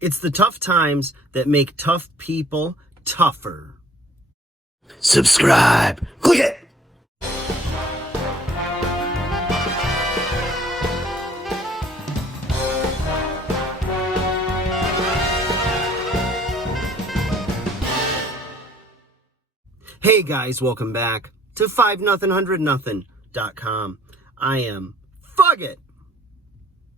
It's the tough times that make tough people tougher. Subscribe. Click it. Hey guys, welcome back to 5-0-100-0.com. I am Fugget.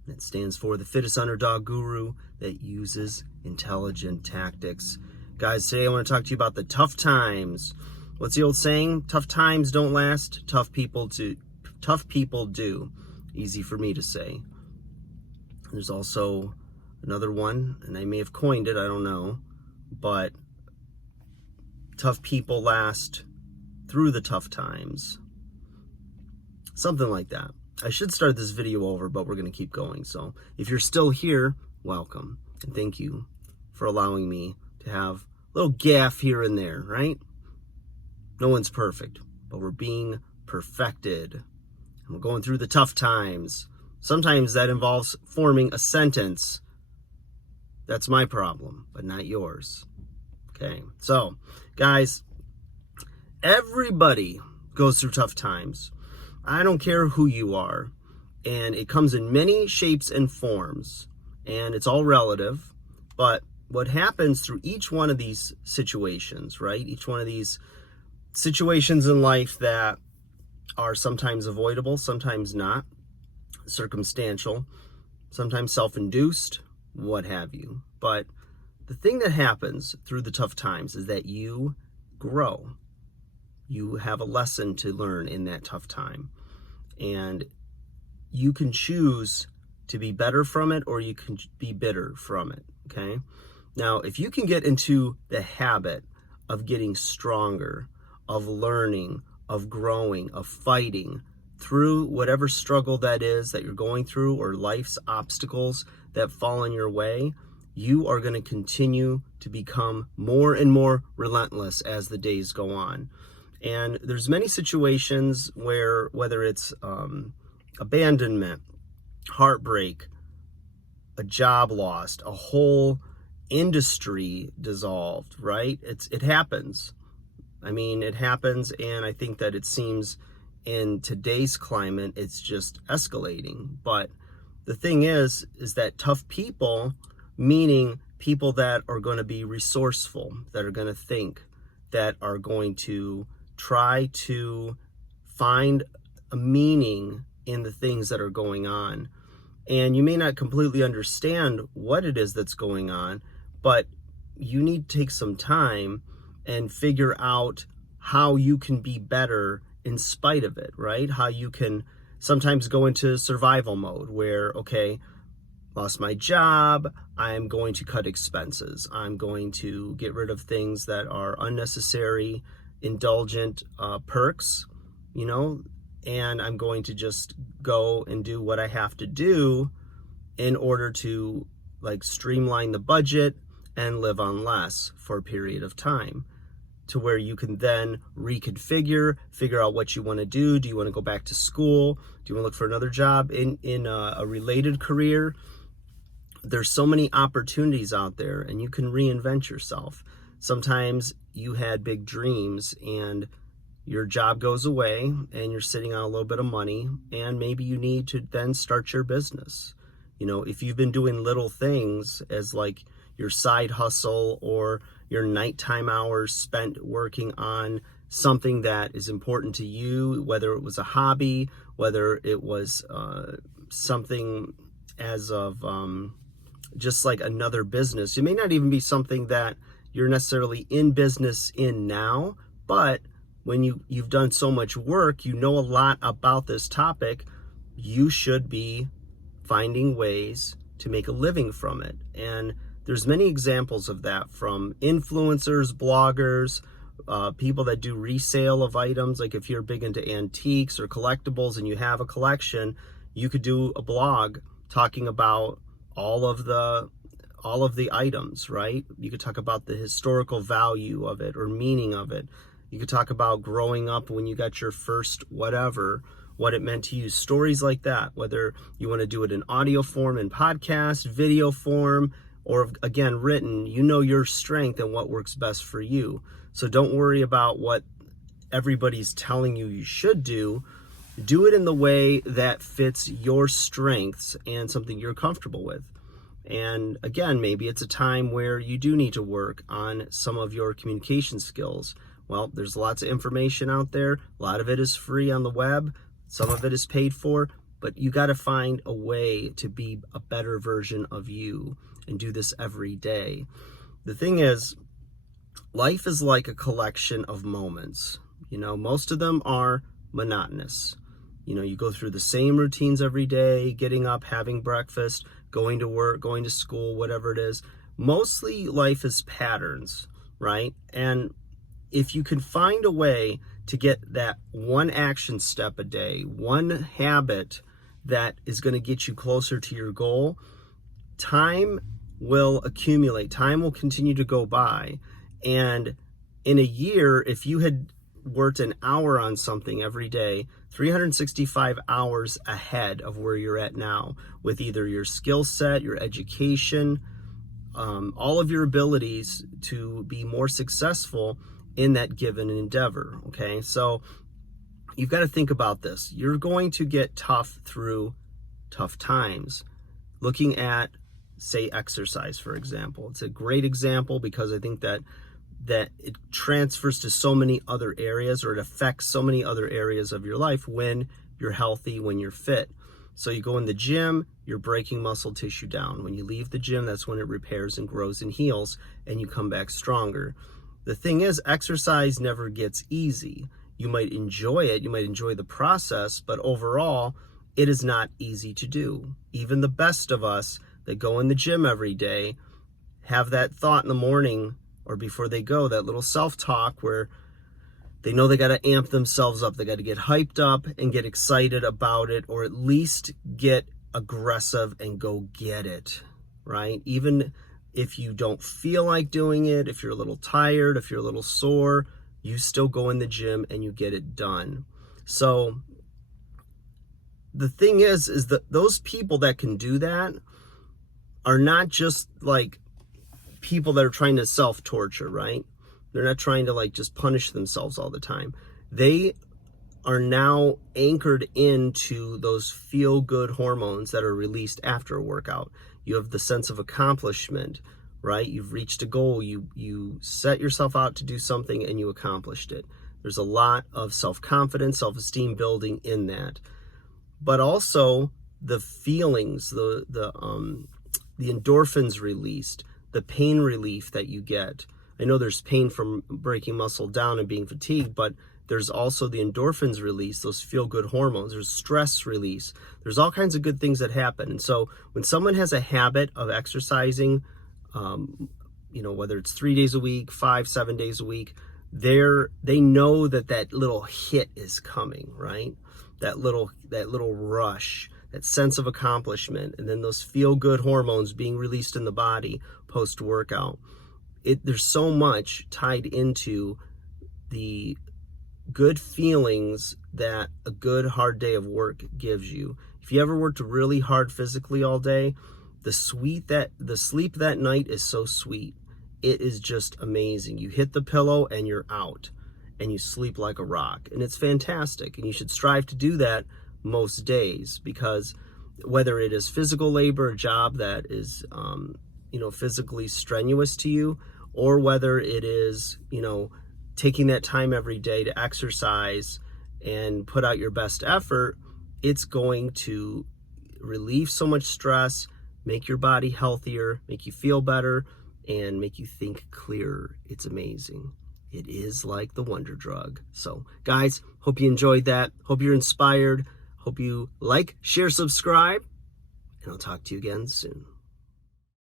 That stands for the fittest underdog guru that uses intelligent tactics. Guys, today I want to talk to you about the tough times. What's the old saying? Tough times don't last, tough people do. Easy for me to say. There's also another one, and I may have coined it, I don't know, but tough people last through the tough times. Something like that. I should start this video over, but we're going to keep going. So if you're still here, welcome. And thank you for allowing me to have a little gaffe here and there, right? No one's perfect, but we're being perfected. And we're going through the tough times. Sometimes that involves forming a sentence. That's my problem, but not yours. Okay, so guys, everybody goes through tough times. I don't care who you are, and it comes in many shapes and forms, and it's all relative, but what happens through each one of these situations, right? Each one of these situations in life that are sometimes avoidable, sometimes not, circumstantial, sometimes self-induced, what have you. But the thing that happens through the tough times is that you grow. You have a lesson to learn in that tough time. And you can choose to be better from it, or you can be bitter from it, okay? Now, if you can get into the habit of getting stronger, of learning, of growing, of fighting through whatever struggle that is that you're going through, or life's obstacles that fall in your way, you are going to continue to become more and more relentless as the days go on. And there's many situations where, whether it's abandonment, heartbreak, a job lost, a whole industry dissolved, right? It happens. I mean, it happens, and I think that it seems in today's climate, it's just escalating. But the thing is that tough people, meaning people that are going to be resourceful, that are going to think, that are going to try to find a meaning in the things that are going on. And you may not completely understand what it is that's going on, but you need to take some time and figure out how you can be better in spite of it, right? How you can sometimes go into survival mode where, okay, lost my job, I'm going to cut expenses. I'm going to get rid of things that are unnecessary, indulgent perks, and I'm going to just go and do what I have to do in order to streamline the budget and live on less for a period of time, to where you can then figure out what you want to do. Do you want to go back to school? Do you want to look for another job in a related career? There's so many opportunities out there, and you can reinvent yourself. Sometimes you had big dreams and your job goes away and you're sitting on a little bit of money, and maybe you need to then start your business. If you've been doing little things as your side hustle or your nighttime hours spent working on something that is important to you, whether it was a hobby, whether it was something as of just like another business. It may not even be something that you're necessarily in business in now, but when you've done so much work, you know a lot about this topic, you should be finding ways to make a living from it. And there's many examples of that, from influencers, bloggers, people that do resale of items. Like if you're big into antiques or collectibles and you have a collection, you could do a blog talking about all of the items, right? You could talk about the historical value of it or meaning of it. You could talk about growing up when you got your first whatever, what it meant to you, stories like that, whether you want to do it in audio form, in podcast, video form, or again, written, you know your strength and what works best for you. So don't worry about what everybody's telling you you should do. Do it in the way that fits your strengths and something you're comfortable with. And again, maybe it's a time where you do need to work on some of your communication skills. Well, there's lots of information out there. A lot of it is free on the web. Some of it is paid for, but you got to find a way to be a better version of you and do this every day. The thing is, life is like a collection of moments. You know, most of them are monotonous. You know, you go through the same routines every day, getting up, having breakfast, going to work, going to school, whatever it is. Mostly life is patterns, right? And if you can find a way to get that one action step a day, one habit that is going to get you closer to your goal, time will accumulate. Time will continue to go by. And in a year, if you had worked an hour on something every day, 365 hours ahead of where you're at now, with either your skill set, your education, all of your abilities to be more successful in that given endeavor. Okay, so you've got to think about this. You're going to get tough through tough times. Looking at, say, exercise, for example. It's a great example because I think that it transfers to so many other areas, or it affects so many other areas of your life when you're healthy, when you're fit. So you go in the gym, you're breaking muscle tissue down. When you leave the gym, that's when it repairs and grows and heals, and you come back stronger. The thing is, exercise never gets easy. You might enjoy it, you might enjoy the process, but overall, it is not easy to do. Even the best of us that go in the gym every day have that thought in the morning or before they go, that little self-talk where they know they got to amp themselves up. They got to get hyped up and get excited about it, or at least get aggressive and go get it, right? Even if you don't feel like doing it, if you're a little tired, if you're a little sore, you still go in the gym and you get it done. So the thing is that those people that can do that are not just like people that are trying to self-torture, right? They're not trying to like just punish themselves all the time. They are now anchored into those feel-good hormones that are released after a workout. You have the sense of accomplishment, right? You've reached a goal. You set yourself out to do something and you accomplished it. There's a lot of self-confidence, self-esteem building in that. But also the feelings, the endorphins released, the pain relief that you get. I know there's pain from breaking muscle down and being fatigued, but there's also the endorphins release, those feel-good hormones. There's stress release. There's all kinds of good things that happen. And so when someone has a habit of exercising, whether it's 3 days a week, 5, 7 days a week, they know that little hit is coming, right? That little rush, that sense of accomplishment, and then those feel-good hormones being released in the body post-workout. There's so much tied into the good feelings that a good hard day of work gives you. If you ever worked really hard physically all day, the sleep that night is so sweet. It is just amazing. You hit the pillow and you're out, and you sleep like a rock, and it's fantastic. And you should strive to do that most days, because whether it is physical labor, a job that is physically strenuous to you, or whether it is taking that time every day to exercise and put out your best effort, it's going to relieve so much stress, make your body healthier, make you feel better, and make you think clearer. It's amazing. It is like the wonder drug. So guys, hope you enjoyed that. Hope you're inspired. Hope you like, share, subscribe, and I'll talk to you again soon.